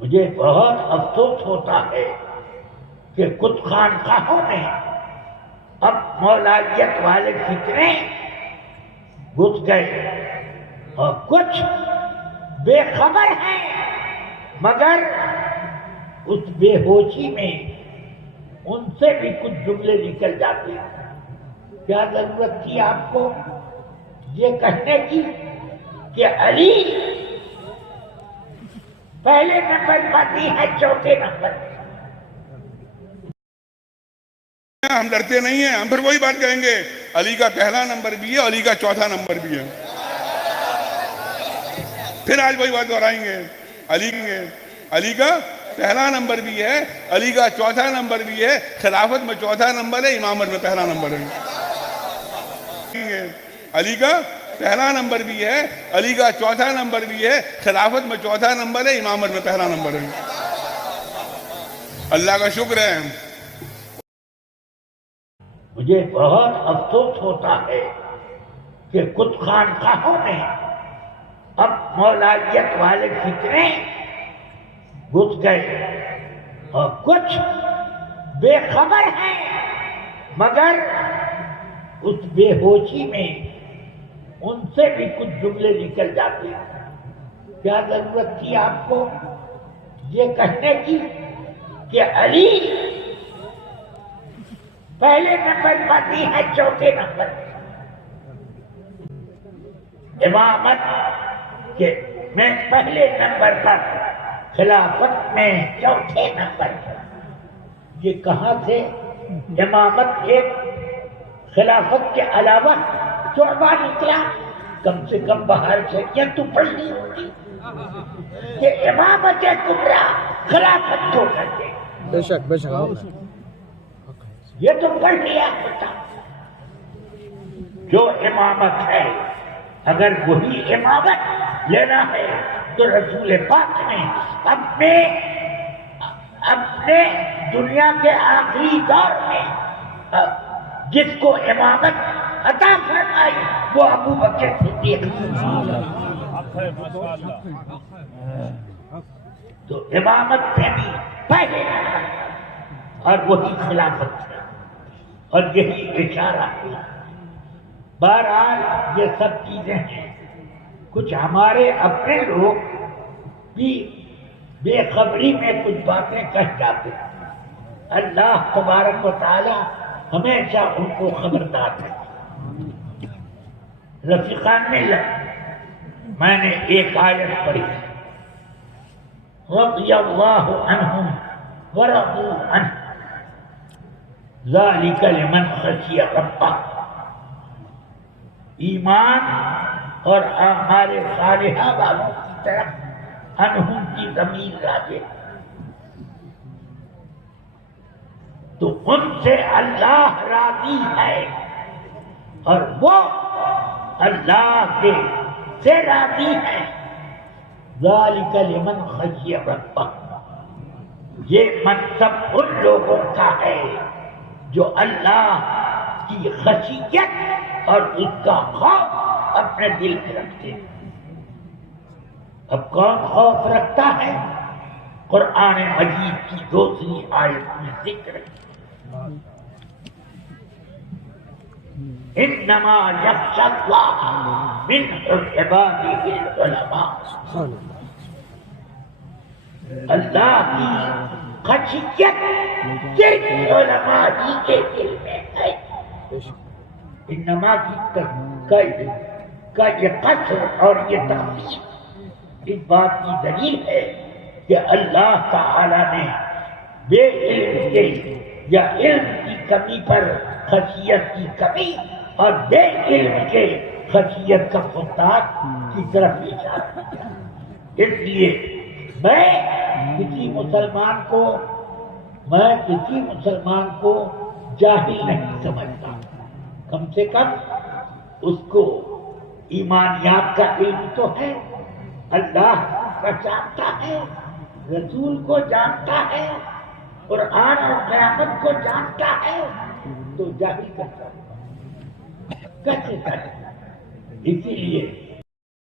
مجھے بہت افسوس ہوتا ہے کہ کچھ خانقاہوں میں اب مولائیت والے فتنے گھس گئے اور کچھ بے خبر ہیں، مگر اس بے ہوشی میں ان سے بھی کچھ جملے نکل جاتے ہیں۔ کیا ضرورت تھی آپ کو یہ کہنے کی کہ علی پہلے نمبر پر بھی ہے، چوتھے نمبر پر؟ ہم ڈرتے نہیں ہیں، ہم پھر وہی بات کہیں گے، علی کا پہلا نمبر بھی ہے، علی کا چوتھا نمبر بھی ہے۔ پھر آج وہی بات دہرائیں گے، علی کا پہلا نمبر بھی ہے، علی کا چوتھا نمبر بھی ہے، خلافت میں چوتھا نمبر ہے، امامت میں پہلا نمبر ہے۔ علی کا پہلا نمبر بھی ہے، علی کا چوتھا نمبر بھی ہے، خلافت میں چوتھا نمبر ہے، امامت میں پہلا نمبر ہے۔ اللہ کا شکر ہے۔ مجھے بہت افسوس ہوتا ہے کہ کچھ خانقاہوں میں اب مولائیت والے فتنے گھس گئے اور کچھ بے خبر ہیں، مگر اس بے ہوشی میں ان سے بھی کچھ جملے نکل جاتے ہیں۔ کیا ضرورت تھی آپ کو یہ کہنے کی کہ علی پہلے نمبر پر بھی ہے، چوتھے نمبر پر؟ امامت کے میں پہلے نمبر پر، خلافت میں چوتھے نمبر پر۔ یہ کہاں سے امامت ایک خلافت کے علاوہ شعبہ نکلا؟ کم سے کم باہر سے یہ تو پڑھنی ہوتی کہ امامت کبریٰ خلافت چھوڑ کر کے۔ بے شک یہ تو پڑھ لیا ہوتا۔ جو امامت ہے، اگر وہی امامت لینا ہے تو رسول پاک نے اپنے دنیا کے آخری دور میں جس کو امامت عطا فرمائی وہ ابو بکر صدیق۔ تو امامت سے بھی پہلے اور وہی خلافت ہے، اور یہی اشارہ ہے۔ بہرحال یہ سب چیزیں ہیں، کچھ ہمارے اپنے لوگ بھی بے خبری میں کچھ باتیں کہہ جاتے ہیں۔ اللہ تبارک و تعالی ہمیشہ ان کو خبردار ہے۔ رفیقان میں نے ایک آیت پڑھی، رضی اللہ عنہم ورضوا عنہ ذالک لمن خشی ربہ۔ ایمان اور اعمال صالحہ والوں کی طرف انہم کی ضمیر راجع، تو ان سے اللہ راضی ہے اور وہ اللہ کے سے راضی ہے۔ ذالک لمن خشی ربہ، یہ منصب ان لوگوں کا ہے جو اللہ کی خشیت اور اس کا خوف اپنے دل میں رکھتے ہیں۔ اب کون خوف رکھتا ہے؟ قرآن مجید کی دوسری آیت میں ذکر ہے، انما یخشی اللہ من عبادہ العلماء۔ اللہ کی خشیت صرف علماء ہی کے دل میں ہے۔ انما کا یہ قصر اور یہ تخصیص اس بات کی دلیل ہے کہ اللہ تعالی نے بے علم کے یا علم کی کمی پر خشیت کی کمی اور بے علم کے خشیت کا فتاق کی طرف اشارہ کیا۔ اس لیے میں کسی مسلمان کو جاہل نہیں سمجھتا، کم سے کم اس کو ایمانیات کا علم تو ہے، اللہ کا جانتا ہے، رسول کو جانتا ہے، قرآن اور قیامت کو جانتا ہے، تو جاہل کیسے کرے؟ اسی لیے